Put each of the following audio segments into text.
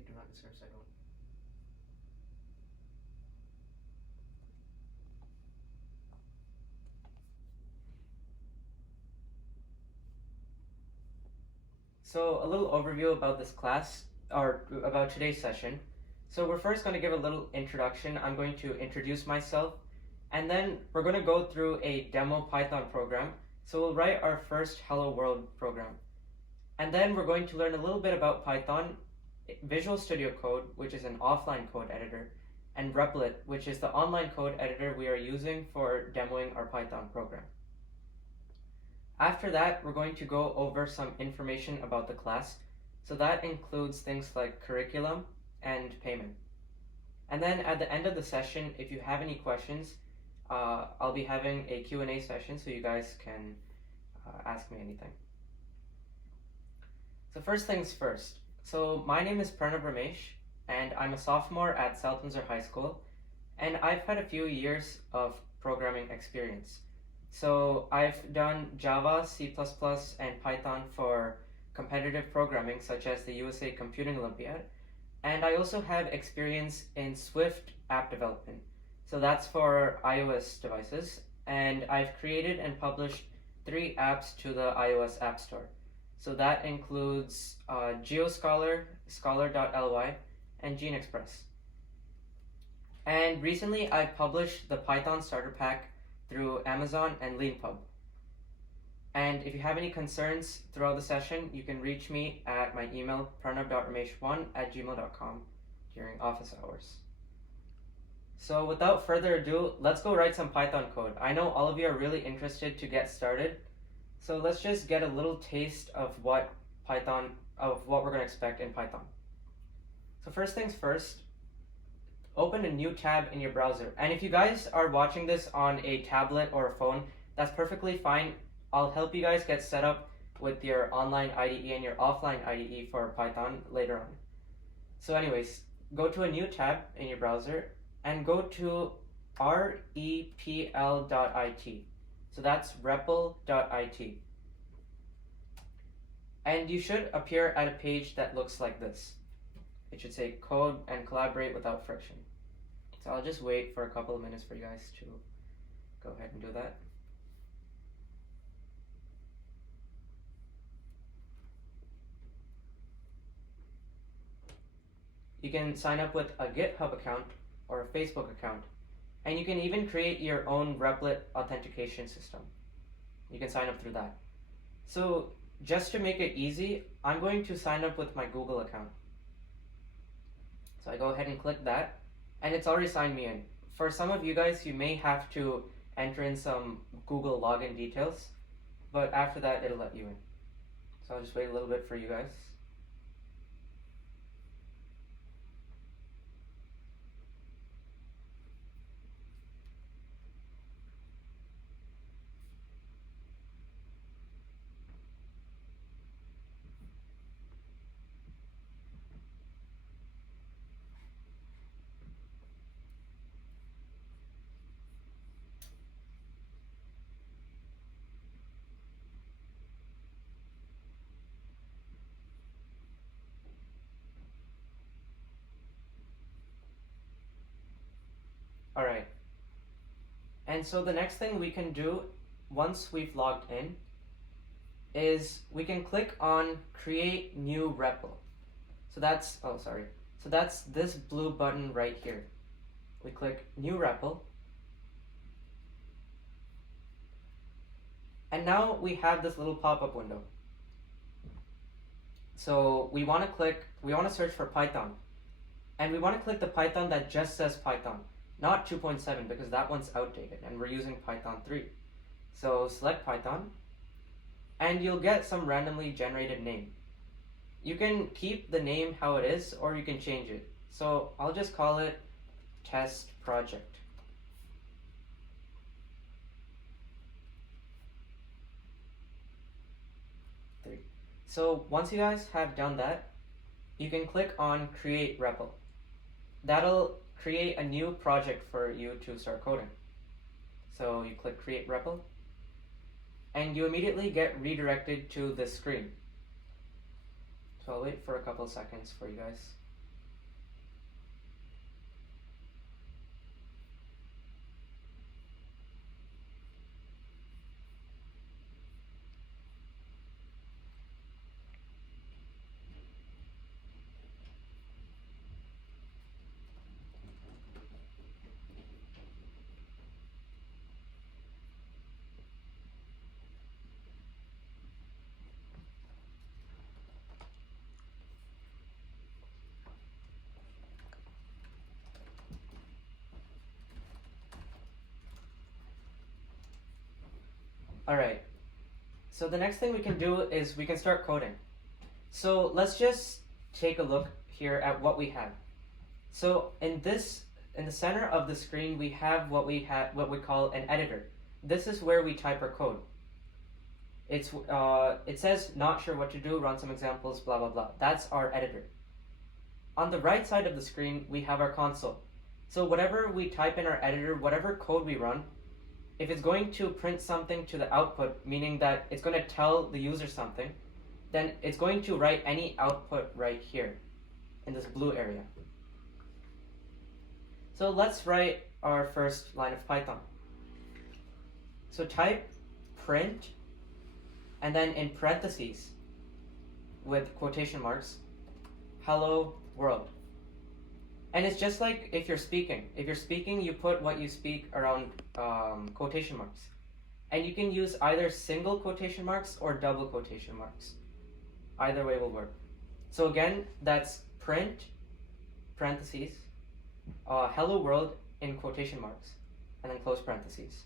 Say do not disturb so I don't. So a little overview about this class, or about today's session. So we're first going to give a little introduction. I'm going to introduce myself, and then we're going to go through a demo Python program. So we'll write our first Hello World program. And then we're going to learn a little bit about Python, Visual Studio Code, which is an offline code editor, and Replit, which is the online code editor we are using for demoing our Python program. After that, we're going to go over some information about the class. So that includes things like curriculum and payment. And then at the end of the session, if you have any questions, I'll be having a Q&A session so you guys can ask me anything. So first things first. So my name is Pranav and I'm a sophomore at South Windsor High School, and I've had a few years of programming experience. So I've done Java, C++, and Python for competitive programming such as the USA Computing Olympiad, and I also have experience in Swift app development. So that's for iOS devices, and I've created and published 3 apps to the iOS App Store. So that includes GeoScholar, Scholar.ly, and GeneExpress. And recently I published the Python Starter Pack through Amazon and LeanPub. And if you have any concerns throughout the session, you can reach me at my email pranav.ramesh1@gmail.com during office hours. So without further ado, let's go write some Python code. I know all of you are really interested to get started, so let's just get a little taste of what we're going to expect in Python. So first things first, open a new tab in your browser. And if you guys are watching this on a tablet or a phone, that's perfectly fine. I'll help you guys get set up with your online IDE and your offline IDE for Python later on. So anyways, go to a new tab in your browser and go to repl.it. So that's repl.it. And you should appear at a page that looks like this. It should say code and collaborate without friction. So I'll just wait for a couple of minutes for you guys to go ahead and do that. You can sign up with a GitHub account or a Facebook account, and you can even create your own Replit authentication system. You can sign up through that. So just to make it easy, I'm going to sign up with my Google account. So I go ahead and click that, and it's already signed me in. For some of you guys, you may have to enter in some Google login details, but after that, it'll let you in. So I'll just wait a little bit for you guys. All right. And so the next thing we can do once we've logged in is we can click on create new REPL. So that's, So that's this blue button right here. We click new REPL. And now we have this little pop-up window. So we want to search for Python. And we want to click the Python that just says Python, not 2.7, because that one's outdated and we're using Python 3. So select Python, and you'll get some randomly generated name. You can keep the name how it is, or you can change it. So I'll just call it test project. So once you guys have done that, you can click on create REPL. That'll create a new project for you to start coding. So you click create REPL, and you immediately get redirected to this screen. So I'll wait for a couple of seconds for you guys. Alright, so the next thing we can do is we can start coding. So let's just take a look here at what we have. So in the center of the screen, we have what we call an editor. This is where we type our code. It says not sure what to do, run some examples, blah blah blah. That's our editor. On the right side of the screen, we have our console. So whatever we type in our editor, whatever code we run, if it's going to print something to the output, meaning that it's going to tell the user something, then it's going to write any output right here in this blue area. So let's write our first line of Python. So type print, and then in parentheses with quotation marks, hello world. And it's just like if you're speaking. If you're speaking, you put what you speak around quotation marks. And you can use either single quotation marks or double quotation marks. Either way will work. So again, that's print, parentheses, hello world in quotation marks, and then close parentheses.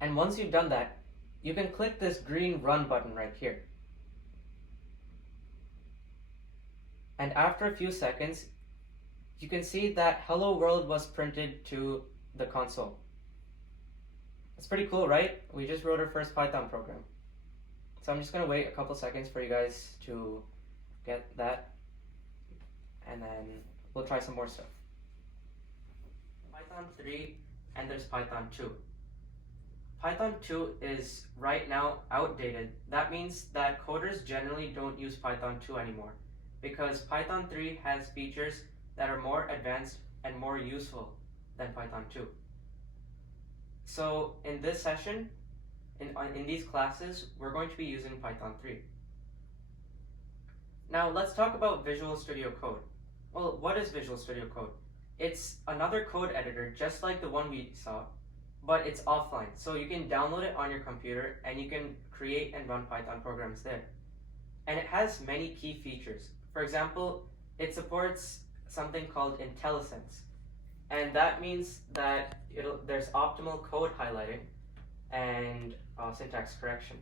And once you've done that, you can click this green run button right here. And after a few seconds, you can see that hello world was printed to the console. It's pretty cool, right? We just wrote our first Python program. So I'm just going to wait a couple seconds for you guys to get that, and then we'll try some more stuff. Python 3 and there's Python 2. Python 2 is right now outdated. That means that coders generally don't use Python 2 anymore, because Python 3 has features that are more advanced and more useful than Python 2. So in this session, in these classes, we're going to be using Python 3. Now let's talk about Visual Studio Code. Well, what is Visual Studio Code? It's another code editor just like the one we saw, but it's offline. So you can download it on your computer and you can create and run Python programs there. And it has many key features. For example, it supports something called IntelliSense. And that means that there's optimal code highlighting and syntax correction.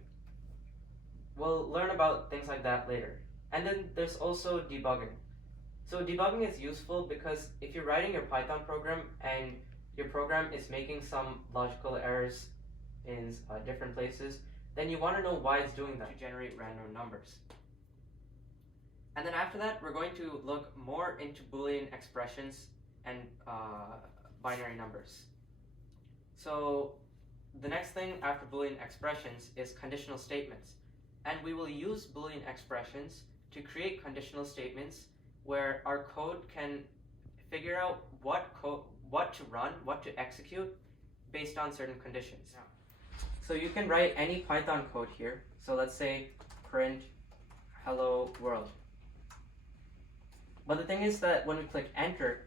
We'll learn about things like that later. And then there's also debugging. So debugging is useful because if you're writing your Python program and your program is making some logical errors in different places, then you want to know why it's doing that to generate random numbers. And then after that, we're going to look more into Boolean expressions and binary numbers. So the next thing after Boolean expressions is conditional statements. And we will use Boolean expressions to create conditional statements where our code can figure out what to run, what to execute based on certain conditions. So you can write any Python code here. So let's say print hello world. But the thing is that when we click enter,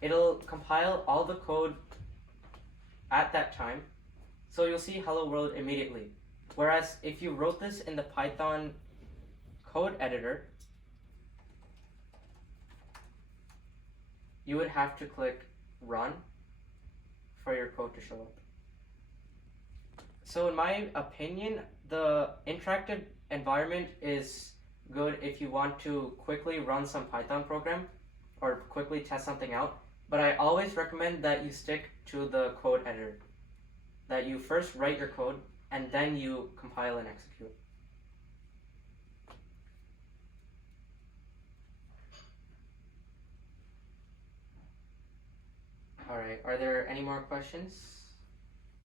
it'll compile all the code at that time. So you'll see hello world immediately. Whereas if you wrote this in the Python code editor, you would have to click run for your code to show up. So in my opinion, the interactive environment is good if you want to quickly run some Python program or quickly test something out. But I always recommend that you stick to the code editor. That you first write your code and then you compile and execute. Alright, are there any more questions?